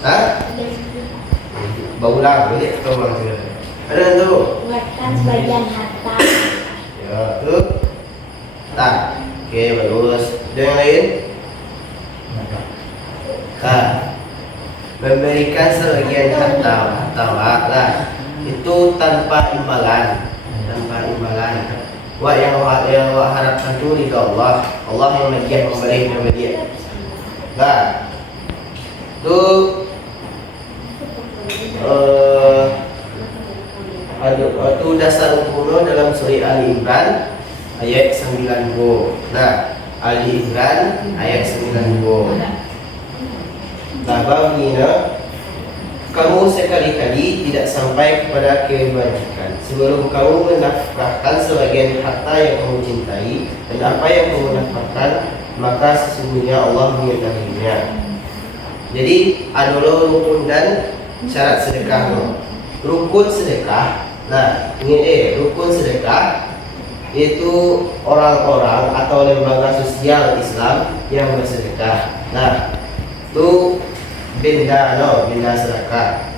Hah? Berulang, boleh atau ulang juga? Ada tu? Buatkan sebagian harta. Ya, tu. Tak. Okey, bagus. Ada yang lain? Tak. Memberikan sebagian harta lah. Itu tanpa imbalan. Wah yang awak harapkan itu ridha Allah. Allah yang bagian memberi kepada dia. Nah, itu dasar hukumnya dalam surah Ali Imran ayat 90. Nah, Ali Imran ayat 90. Nah, baginya kamu sekali-kali tidak sampai kepada kebajikan sebelum kamu menafkahkan sebagian harta yang kamu cintai, dan apa yang kamu nafkahkan maka sesungguhnya Allah mengetahuinya. Jadi adalah rukun dan syarat sedekah. Rukun sedekah. Nah, ini rukun sedekah itu orang-orang atau lembaga sosial Islam yang bersedekah. Nah, itu benda sedekah.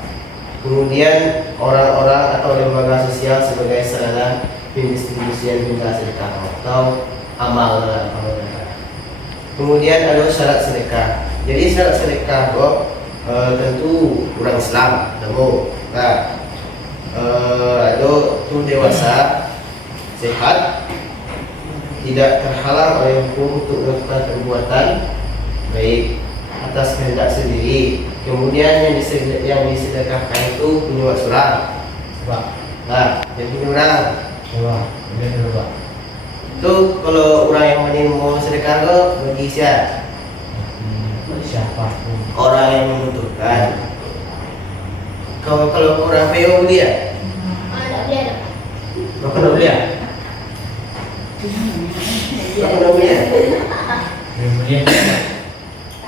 Kemudian orang-orang atau lembaga sosial sebagai sarana pendistribusian benda sedekah atau amal. Kemudian ada syarat sedekah. Jadi syarat sedekah tentu orang Islam, nah, ada tu dewasa, sehat, tidak terhalang oleh hukum untuk melakukan perbuatan baik atas kehendak sendiri. Kemudian yang disedekahkan itu punya surah. Nah, jadi orang. Itu kalau orang yang mau sedekah itu bagi siapa? Orang yang membutuhkan. Kalau orang PO dia. Bukan dia.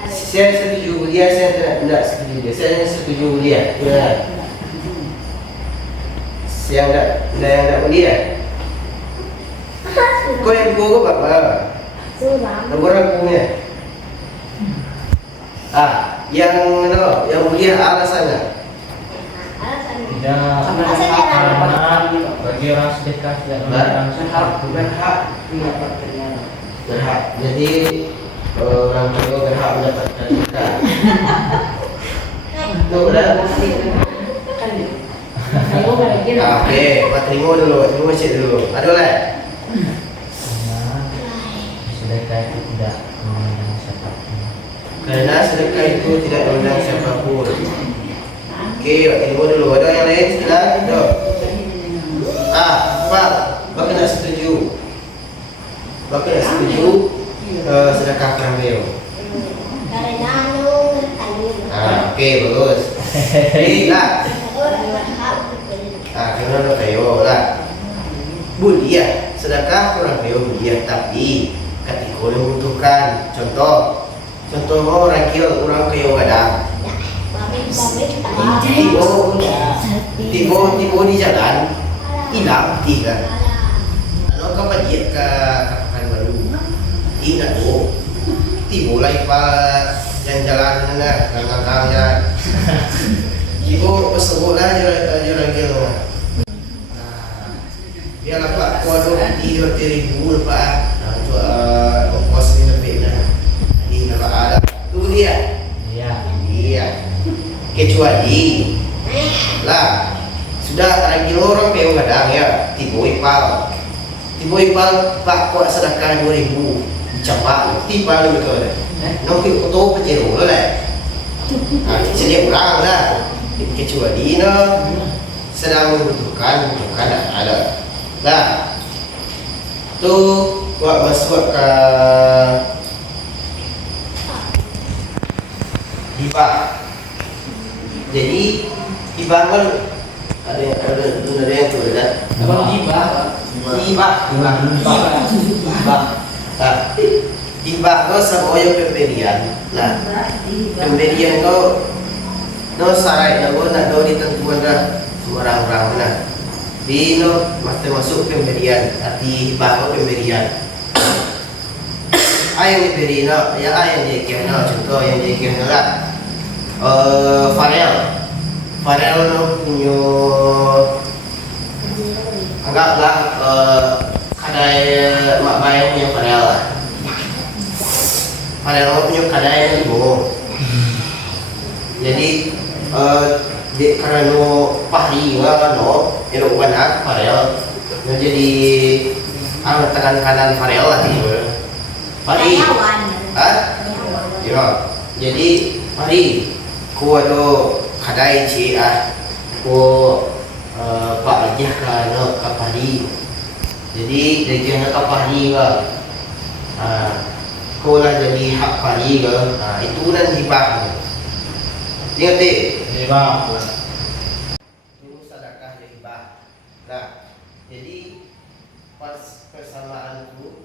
Saya setuju dia, saya tidak setuju dia. Saya setuju dia. Saya tidak dia. Kau yang gua apa? Orang punya. Yang mulia alasannya. Karena bagi orang sedekah tidak berhak. Jadi orang tua berhak mendapatkan sedekah. Itu udah. Oke, terima dulu, cek dulu. Ada lah. Sedekah itu tidak mengundang siapapun. Karena sedekah itu tidak mengundang siapapun. Oke, terima dulu. Ada yang lain? Silakan. Pak nak setuju. Sedekah perampil. Oke, bagus. Lah. Karena ada kayo lah. Budia, sedekah perampil budia, tapi ketika membutuhkan. Contoh orang kayo gadang. Tiba di jalan hilang tiga. Ano ka budget ka baru? Tidak do. Tiba lagi pak jalan na kang Tiba pasabot na lagi lo. Biar apa? Waduh, tidur ribu pak. Ongkos ni lebih na. Ini nama ada. Tu dia. Iya. Kecuali lah sudah lagi orang PO kadang ya tiba ipal pak kuat sedekah 2000 capak tiba lu betul nanti foto pejero lah jadi orang lah kecuali sedang membutuhkan ada nah tu buat masuk ke hibah. Jadi hibah kan ada yang tu kan? Abang hibah. Hibah kau sama yang pemberian. Nah, pemberian kau sarai kau nak kau ditentukan dah orang-orang nah. Di masuk pemberian, arti hibah kau pemberian. Ayam diberi ya ayam dia contoh yang dia lah. Farel. Farel no punya anggaplah kadai mak bayang punya Farel lah. Farel no punya kadai yang ibu. Jadi di karena pahri nggak no elok banget Farel. Jadi tangan kanan Farel lah tiba. Pahri. Ah? Ya. Jadi pahri. Ku ada kadai ci ku pak aja kan kapari. Jadi dari kena kapari ke ku lah jadi hak pari ke. Itu dan hibah. Ingat deh. Hibah. Itu sedekah dan hibah. Nah, jadi pas persamaanku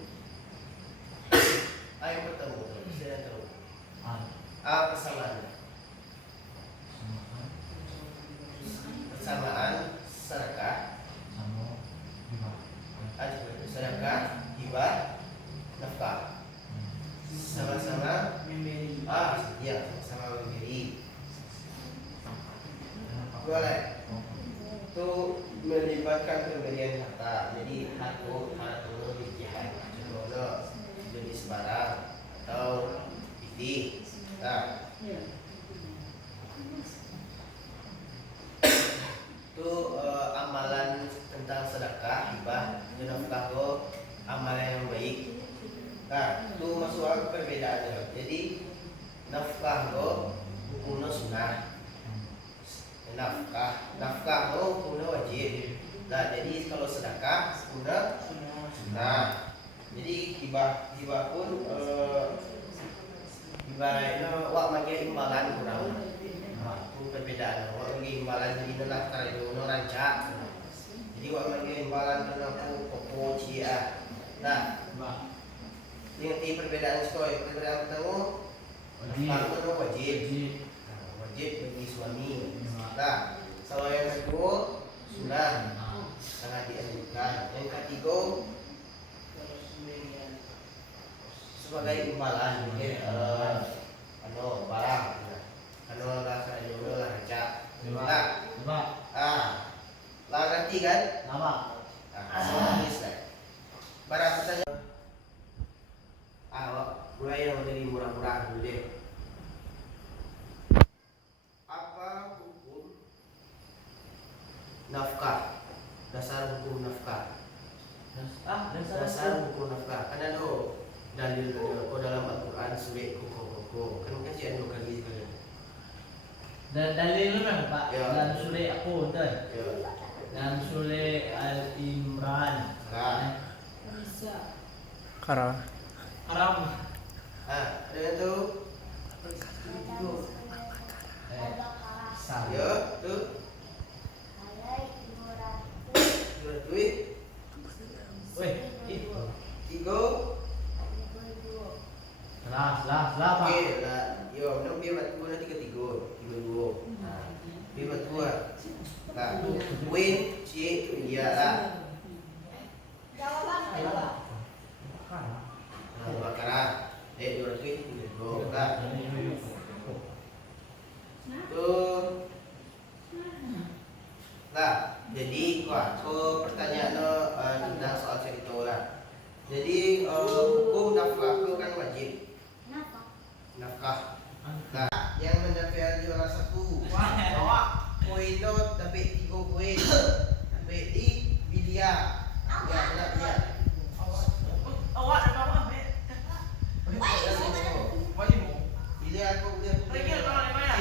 ayo bertemu. Saya tahu. Apa persamaannya? Persamaan sedekah, sedekah, hibah, nafkah. Sama-sama memberi. Ya, sama memberi. Boleh. Itu melibatkan pemberian harta. Jadi harta jihad. Contohnya jenis barang atau biji. Nah, itu amalan tentang sedekah, hibah, dan nafkah itu amalan yang baik. Nah, itu masuk ke perbedaannya. Jadi nafkah itu hukumnya sunnah. Nafkah itu hukumnya wajib. Nah, jadi kalau sedekah hukumnya sunnah. Jadi hibah pun ibaratnya wak makai imbalan kurang. Itu perbedaan. Wak makai imbalan jadi nafkah itu rancak. Jadi wak makai imbalan itu popo cia. Nah, ini perbedaan sekolah. Perbedaan pertama nafkah itu wajib. Wajib bagi suami. Nah, kalau yang kedua sunnah sangat dianjurkan. Yang ketiga sebagai imbalan barang rasa jodoh lah rancak. Lah nanti kan barang pertanyaan mulai yang dari murah-murah dulu deh. Apa hukum nafkah? Dasar hukum nafkah. Dasar hukum nafkah. Kan ada dalil dalam Al-Quran surat koko. Kan kasih anu kali sekali. Dan dalil memang Pak Ya. dalam surah aku betul. Ya. Dalam surah Al-Imran. Haram. Ada tu. Ya, tu. Duit. Weh, Tiga. Lah Pak. Okey lah. Yo, nak biar batu nanti ketiga. Tiga. Biar batu lah. Nah, duit, cik, dia lah. Bakaran. 200 tiga lah. Tuh. Nah, jadi pertanyaan tentang soal cerita lah. Jadi hukum nafkah itu kan wajib. Nafkah. Nah, yang mendapat juara 1 koin itu dapat 3 koin. Dapat di biliar. Ya, benar. Awak ada apa? Bila aku boleh Lagi ada orang lain mana?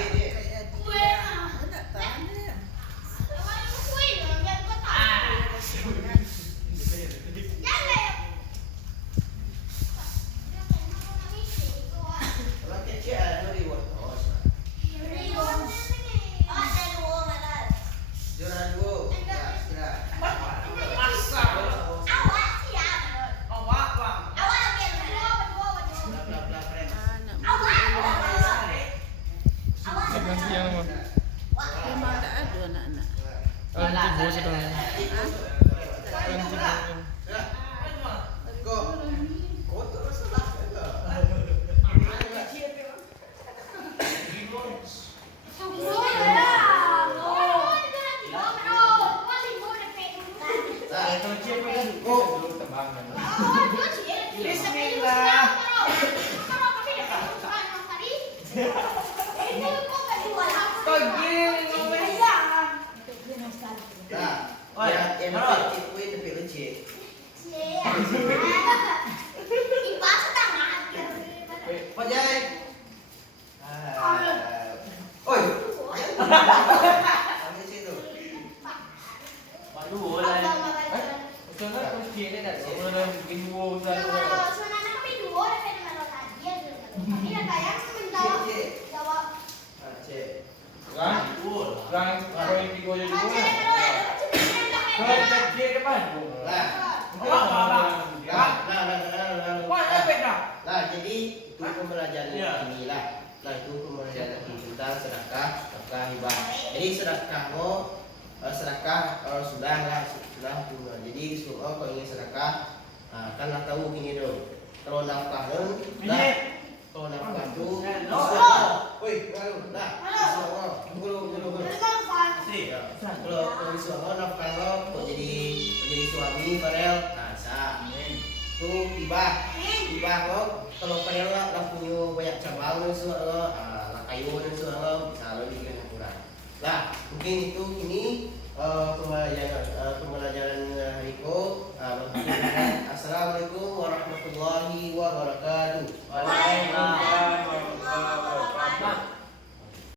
kalau kecil ada reward. Juara 2. Ya, sudah. Asal. Awak bang. Bla bla friend. Memang tak ada anak-anak. Kok kotor salah enggak? begini ngomongnya. Nah, Oh, ya. yang Halo. itu tapi lucu. Pak Jai. Oi. Sampai situ. Waduh, boleh. Jangan kunci ini dah. Boleh bikin wow dan kan? Kan kalau yang tiga jadi dua. Kalau kecil depan. Nah, Nah, jadi itu pembelajaran inilah. Nah, itu pembelajaran tentang sedekah hibah. Jadi sedekah kalau sudah tunggu. Jadi semua kalau ingin sedekah, kan lah tahu gini dong. Kalau nafkah dong, kalau nafkah tuh, woi, nah, tunggu. Ya, kalau disuruh nafkah lo, kok jadi suami Farel, nah sah. Tuh hibah lo, kalau Farel lah punya banyak cabang lo, lah kayu lo bisa lo bikin yang kurang. Lah mungkin itu ini